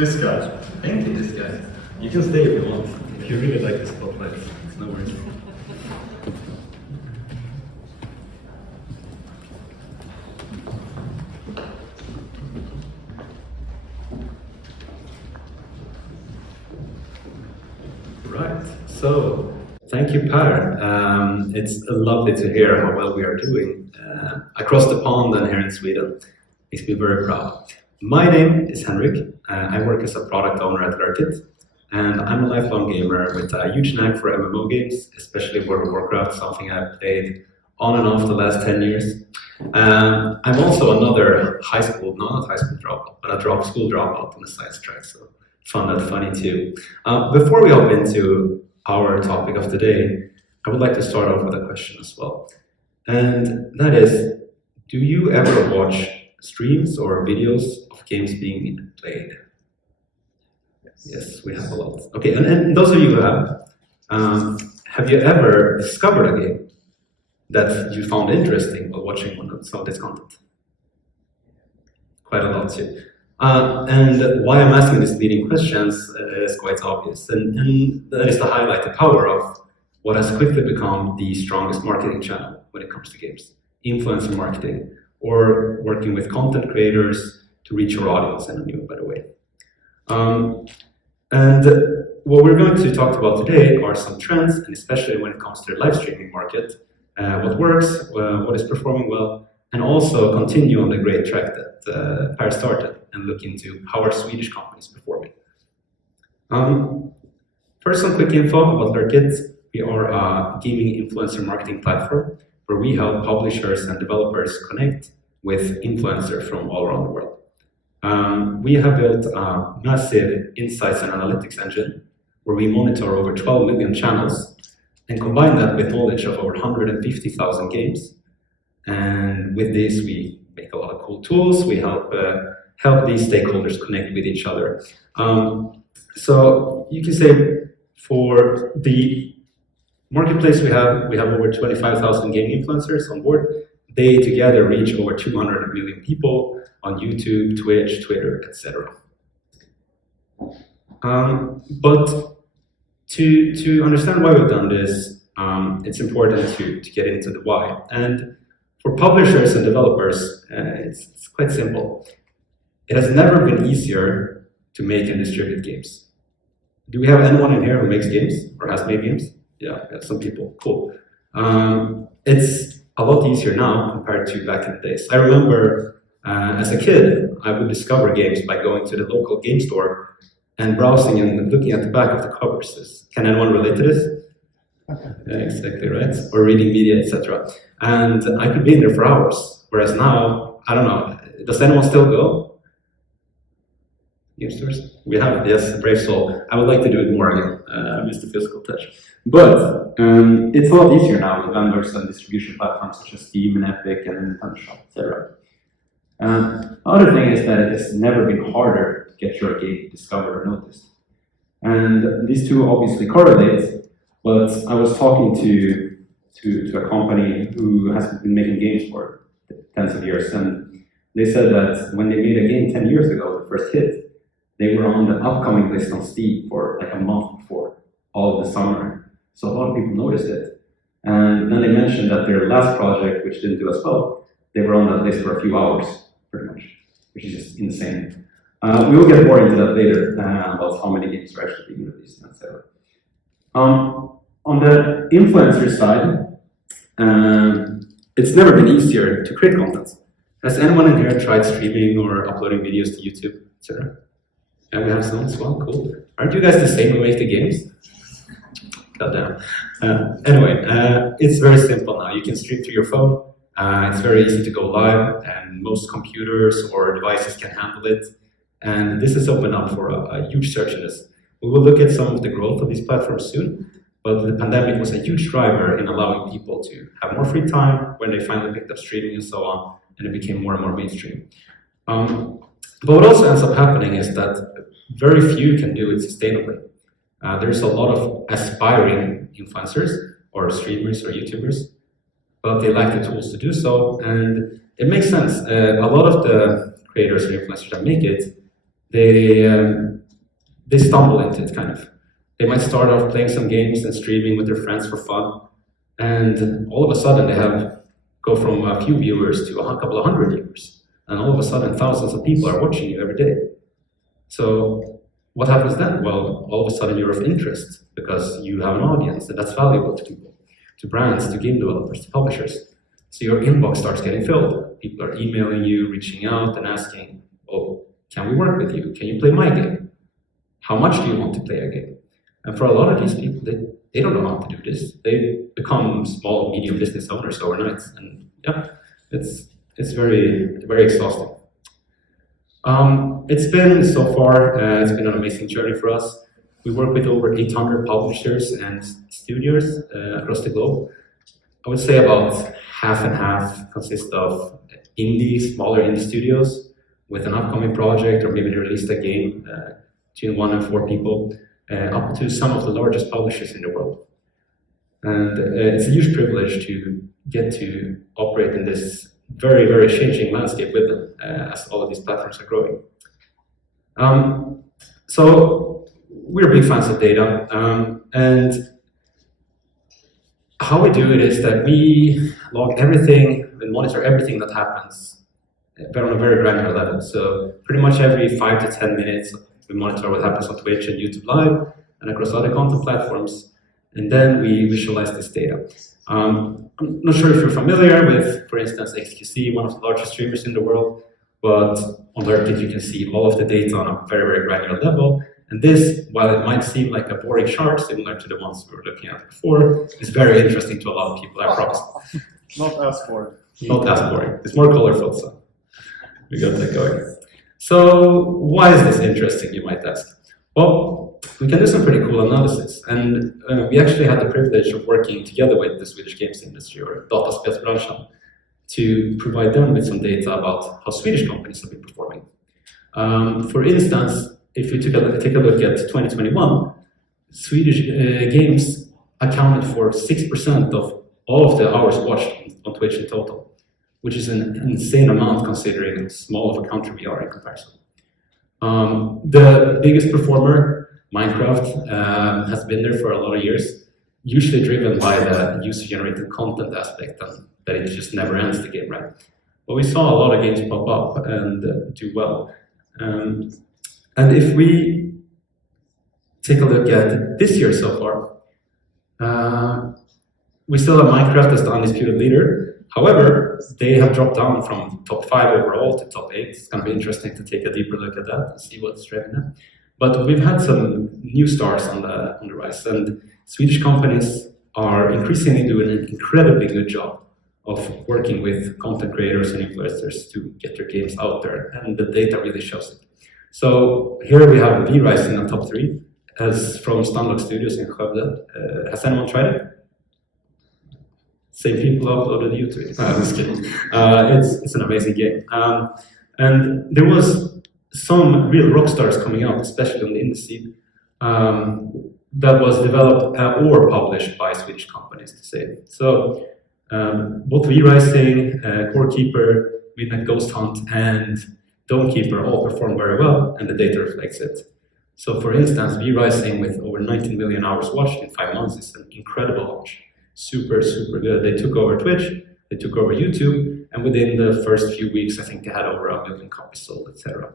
This guy. Thank you, this guy. You can stay if you want. If you really like the spotlight, it's no worries. Right, so thank you, Per. It's lovely to hear how well we are doing across the pond and here in Sweden. Makes me very proud. My name is Henrik. I work as a product owner at Lurkit, and I'm a lifelong gamer with a huge knack for MMO games, especially World of Warcraft, something I've played on and off the last 10 years. I'm also another high school, not high school dropout, but a school dropout on the science track, so found that funny too. Before we hop into our topic of today, I would like to start off with a question as well. And that is, do you ever watch streams or videos of games being played? Yes, we have a lot. Okay, and those of you who have you ever discovered a game that you found interesting while watching some of this content? Quite a lot too. And why I'm asking these leading questions is quite obvious, and that is to highlight the power of what has quickly become the strongest marketing channel when it comes to games: influencer marketing, or working with content creators to reach your audience in a new, better way. And what we're going to talk about today are some trends, and especially when it comes to the live streaming market, what works, what is performing well, and also continue on the great track that Per started and look into how our Swedish companies performing. First, some quick info about Lurkit. We are a gaming influencer marketing platform where we help publishers and developers connect with influencers from all around the world. We have built a massive insights and analytics engine where we monitor over 12 million channels and combine that with knowledge of over 150,000 games. And with this, we make a lot of cool tools. We help these stakeholders connect with each other. So you can say for the marketplace we have over 25,000 game influencers on board. They together reach over 200 million people on YouTube, Twitch, Twitter, etc. But to understand why we've done this, it's important to get into the why. And for publishers and developers, it's quite simple. It has never been easier to make and distribute games. Do we have anyone in here who makes games or has made games? Yeah, some people. Cool. It's a lot easier now compared to back in the days. I remember as a kid, I would discover games by going to the local game store and browsing and looking at the back of the covers. Can anyone relate to this? Okay. Yeah, exactly right. Or reading media, etc. And I could be in there for hours. Whereas now, I don't know. Does anyone still go? Game stores? We have, yes, brave soul. I would like to do it more again. I miss the physical touch. But it's a lot easier now with vendors and distribution platforms such as Steam and Epic and Nintendo Shop, etc. Other thing is that it has never been harder to get your game discovered or noticed. And these two obviously correlate, but I was talking to a company who has been making games for tens of years, and they said that when they made a game 10 years ago, the first hit, they were on the upcoming list on Steam for like a month before, all of the summer. So a lot of people noticed it. And then they mentioned that their last project, which didn't do as well, they were on that list for a few hours, pretty much, which is just insane. We will get more into that later about how many games are actually being released, etc. On the influencer side, it's never been easier to create content. Has anyone in here tried streaming or uploading videos to YouTube, etc.? And we have some as well, cool. Aren't you guys the same who make the games? Goddamn. Anyway, it's very simple now. You can stream through your phone. It's very easy to go live, and most computers or devices can handle it. And this has opened up for a huge surge in this. We will look at some of the growth of these platforms soon, but the pandemic was a huge driver in allowing people to have more free time when they finally picked up streaming and so on, and it became more and more mainstream. But what also ends up happening is that very few can do it sustainably. There's a lot of aspiring influencers or streamers or YouTubers, but they lack the tools to do so, and it makes sense. A lot of the creators or influencers that make it, they stumble into it, kind of. They might start off playing some games and streaming with their friends for fun, and all of a sudden they go from a few viewers to a couple of hundred viewers, and all of a sudden thousands of people are watching you every day. So what happens then? Well, all of a sudden you're of interest because you have an audience, and that's valuable to people, to brands, to game developers, to publishers. So your inbox starts getting filled. People are emailing you, reaching out and asking, oh, can we work with you? Can you play my game? How much do you want to play a game? And for a lot of these people, they don't know how to do this. They become small, medium business owners overnight. And yeah, it's very, very exhausting. It's been, so far, it's been an amazing journey for us. We work with over 800 publishers and studios across the globe. I would say about half and half consist of smaller indie studios with an upcoming project, or maybe they released a game between 1 and 4 people, up to some of the largest publishers in the world. And it's a huge privilege to get to operate in this very, very changing landscape with them as all of these platforms are growing. So we're big fans of data, and how we do it is that we log everything and monitor everything that happens, but on a very granular level. So pretty much every 5 to 10 minutes, we monitor what happens on Twitch and YouTube Live and across other content platforms, and then we visualize this data. I'm not sure if you're familiar with, for instance, XQC, one of the largest streamers in the world, but on Lurkit you can see all of the data on a very, very granular level. And this, while it might seem like a boring chart, similar to the ones we were looking at before, is very interesting to a lot of people, I promise. Not as boring. Not as boring. It's more colorful, so we got that going. So why is this interesting, you might ask? Well, we can do some pretty cool analysis, and we actually had the privilege of working together with the Swedish games industry, or Dataspelsbranschen, to provide them with some data about how Swedish companies have been performing. For instance, if you take a look at 2021, Swedish games accounted for 6% of all of the hours watched on Twitch in total, which is an insane amount considering how small of a country we are in comparison. The biggest performer, Minecraft, has been there for a lot of years, usually driven by the user-generated content aspect, and that it just never ends the game, right? But we saw a lot of games pop up and do well. And if we take a look at this year so far, we still have Minecraft as the undisputed leader. However, they have dropped down from top 5 overall to top 8. It's going to be interesting to take a deeper look at that and see what's driving that. But we've had some new stars on the rise, and Swedish companies are increasingly doing an incredibly good job of working with content creators and influencers to get their games out there, and the data really shows it. So here we have V-Rising on top 3, as from Stunlock Studios in Skövde. Has anyone tried it? Same people uploaded YouTube. No, I'm just kidding. It's an amazing game. And there was some real rock stars coming out, especially on the indie scene, that was developed or published by Swedish companies, to say. So both V-Rising, Core Keeper, Midnight Ghost Hunt, and Dome Keeper all perform very well, and the data reflects it. So for instance, V-Rising with over 19 million hours watched in 5 months is an incredible launch. Super, super good. They took over Twitch, they took over YouTube, and within the first few weeks, I think they had over 1 million copies sold, etc.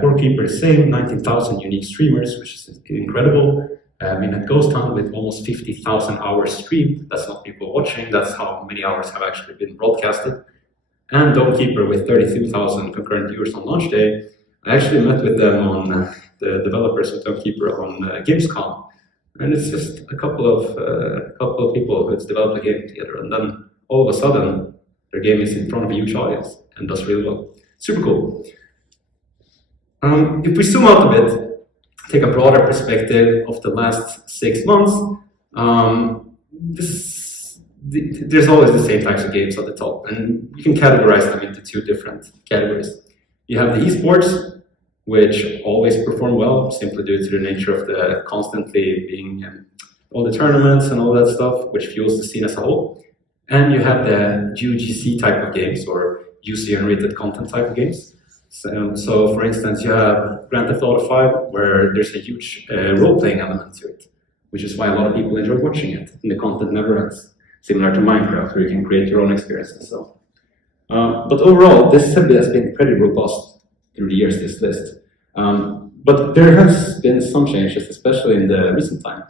Core Keeper is same, 19,000 unique streamers, which is incredible. Midnight Ghost Hunt with almost 50,000 hours streamed. That's not people watching, that's how many hours have actually been broadcasted. And Dome Keeper with 32,000 concurrent viewers on launch day. I actually met with them on the developers of Dome Keeper on Gamescom, and it's just a couple of people who's developed a game together, and then all of a sudden their game is in front of a huge audience and does really well. Super cool. If we zoom out a bit, take a broader perspective of the last 6 months, there's always the same types of games at the top, and you can categorize them into 2 different categories. You have the esports, which always perform well, simply due to the nature of the constantly being all the tournaments and all that stuff, which fuels the scene as a whole. And you have the UGC type of games, or user-generated content type of games. So, for instance, you have Grand Theft Auto 5, where there's a huge role-playing element to it, which is why a lot of people enjoy watching it, and the content never ends. Similar to Minecraft, where you can create your own experiences. So, but overall, this has been pretty robust through the years, this list. But there has been some changes, especially in the recent time.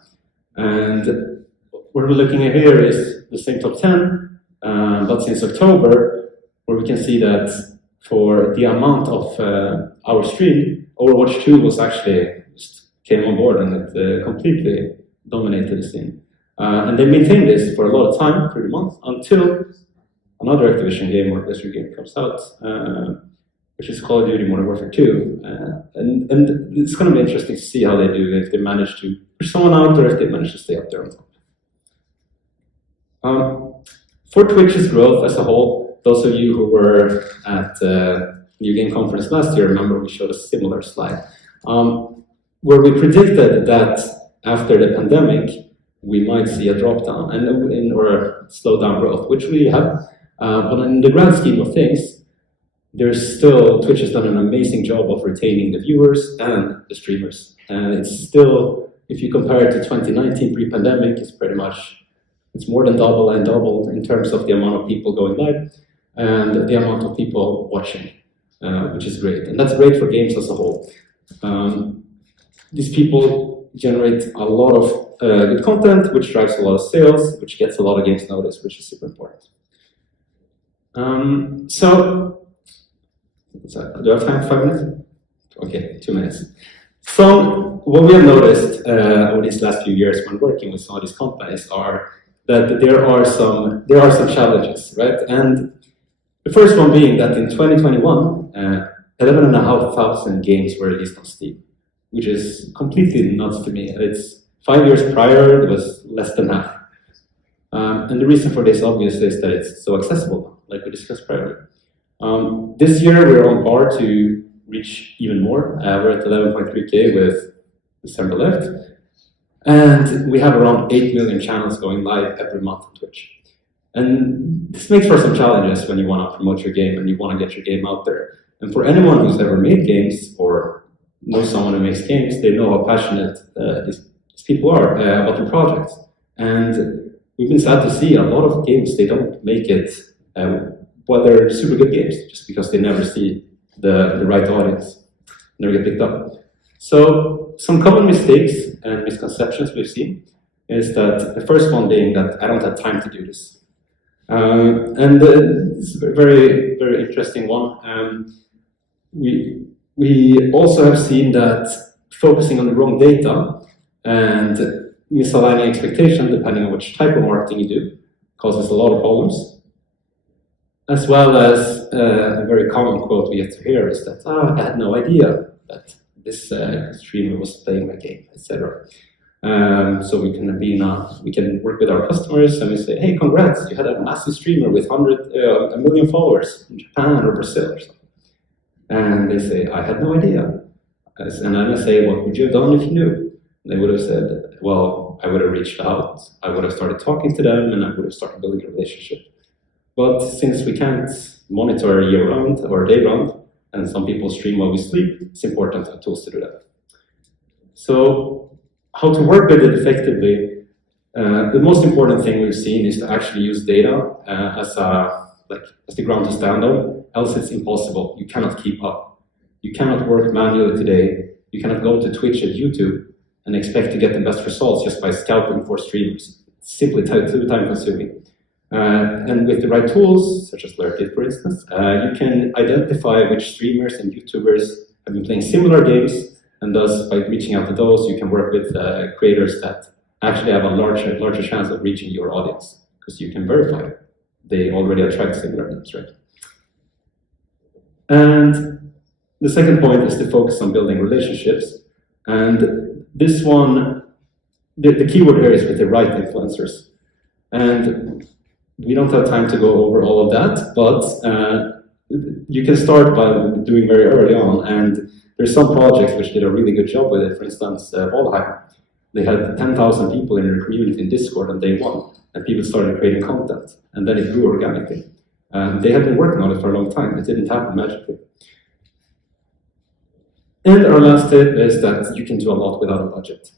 And what we're looking at here is the same top 10, but since October, where we can see that for the amount of our stream, Overwatch 2 was actually just came on board and it completely dominated the scene. And they maintained this for a lot of time, 3 months, until another Activision game or Blizzard game comes out, which is Call of Duty Modern Warfare 2. And it's going to be interesting to see how they do, if they manage to push someone out or if they manage to stay up there on top. For Twitch's growth as a whole, those of you who were at New Game Conference last year, remember we showed a similar slide, where we predicted that after the pandemic, we might see a drop down or a slow down growth, which we have. But in the grand scheme of things, there's still, Twitch has done an amazing job of retaining the viewers and the streamers. And it's still, if you compare it to 2019 pre-pandemic, it's more than double and double in terms of the amount of people going live and the amount of people watching, which is great. And that's great for games as a whole. These people generate a lot of good content, which drives a lot of sales, which gets a lot of games noticed, which is super important. So, do I have time for 5 minutes? Okay, 2 minutes. So, what we have noticed over these last few years when working with some of these companies are that there are some challenges, right? And the first one being that in 2021, 11,500 games were released on Steam, which is completely nuts to me. It's 5 years prior, it was less than half. And the reason for this, obviously, is that it's so accessible, like we discussed prior. This year, we're on par to reach even more. We're at 11.3K with December left. And we have around 8 million channels going live every month on Twitch. And this makes for some challenges when you want to promote your game and you want to get your game out there. And for anyone who's ever made games or knows someone who makes games, they know how passionate these people are about their projects. And we've been sad to see a lot of games, they don't make it, well, they're super good games, just because they never see the right audience, never get picked up. So some common mistakes and misconceptions we've seen is that the first one being that I don't have time to do this. And it's a very, very interesting one. We also have seen that focusing on the wrong data and misaligning expectation, depending on which type of marketing you do, causes a lot of problems. As well as a very common quote we get to hear is that, I had no idea that this streamer was playing my game, etc. So we can work with our customers and we say, hey, congrats, you had a massive streamer with 1 million followers in Japan or Brazil or something. And they say, I had no idea. And then I say, what would you have done if you knew? They would have said, well, I would have reached out, I would have started talking to them, and I would have started building a relationship. But since we can't monitor year-round or day-round, and some people stream while we sleep, it's important to have tools to do that. So how to work with it effectively, the most important thing we've seen is to actually use data as the ground to stand on, else it's impossible. You cannot keep up. You cannot work manually today. You cannot go to Twitch and YouTube and expect to get the best results just by scouting for streamers. It's simply too time consuming. And with the right tools, such as Lurkit, for instance, you can identify which streamers and YouTubers have been playing similar games, and thus, by reaching out to those, you can work with creators that actually have a larger chance of reaching your audience, because you can verify they already attract similar games, right? And the second point is to focus on building relationships. And this one, the keyword here is with the right influencers. And we don't have time to go over all of that, but you can start by doing very early on. And there's some projects which did a really good job with it. For instance, Valorant. They had 10,000 people in their community in Discord on day one, and people started creating content, and then it grew organically. They had been working on it for a long time. It didn't happen magically. And our last tip is that you can do a lot without a budget.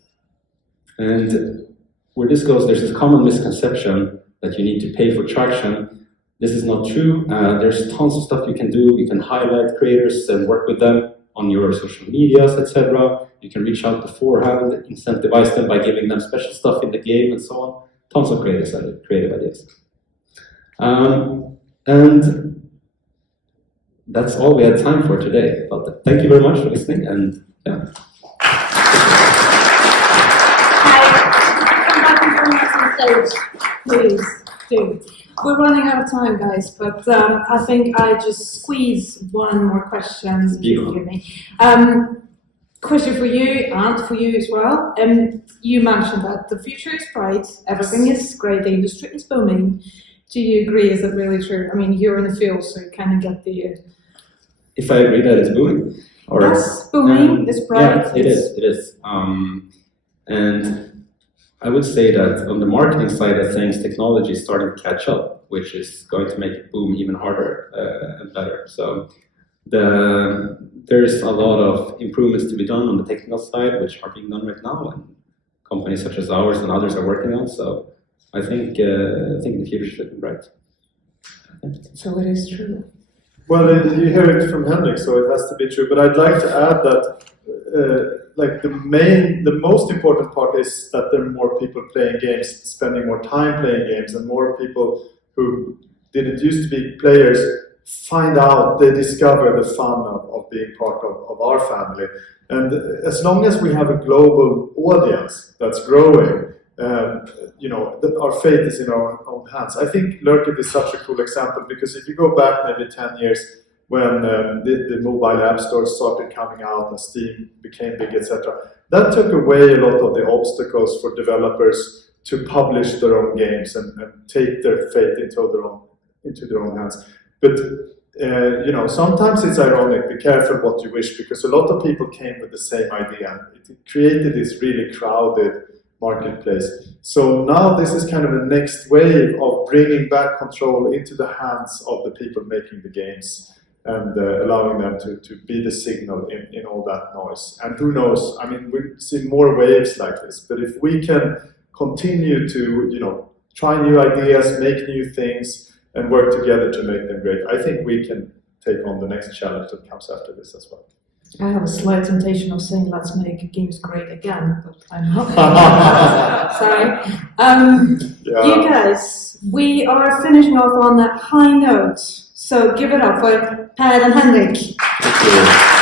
And where this goes, there's this common misconception that you need to pay for traction. This is not true. There's tons of stuff you can do. You can highlight creators and work with them on your social medias, etc. You can reach out beforehand, incentivize them by giving them special stuff in the game and so on. Tons of creative ideas. And that's all we had time for today. But thank you very much for listening, and yeah. Please do. We're running out of time, guys, but I think I just squeeze one more question. Forgive me. Question for you, and for you as well. You mentioned that the future is bright, everything is great, the industry is booming. Do you agree? Is that really true? I mean, you're in the field, so you kind of get the... If I agree that it's booming? Or, yes, booming, it's bright. Yeah, it is. And I would say that on the marketing side of things, technology is starting to catch up, which is going to make it boom even harder and better. So there's a lot of improvements to be done on the technical side, which are being done right now, and companies such as ours and others are working on. So I think the future is looking bright. So it is true. Well, you hear it from Henrik, so it has to be true. But I'd like to add that the most important part is that there are more people playing games, spending more time playing games, and more people who didn't used to be players they discover the fun of being part of our family. And as long as we have a global audience that's growing, our fate is in our own hands. I think Lurkit is such a cool example, because if you go back maybe 10 years, when the mobile app stores started coming out and Steam became big, etc., that took away a lot of the obstacles for developers to publish their own games and take their fate into their own hands. But sometimes it's ironic. Be careful what you wish, because a lot of people came with the same idea. It created this really crowded marketplace. So now this is kind of a next wave of bringing back control into the hands of the people making the games, and allowing them to be the signal in all that noise. And who knows, I mean, we see more waves like this, but if we can continue to, try new ideas, make new things, and work together to make them great, I think we can take on the next challenge that comes after this as well. I have a slight temptation of saying let's make games great again, but I'm not. Sorry. Yeah. You guys, we are finishing off on that high note, so give it up for Per and Henrik. Thank you.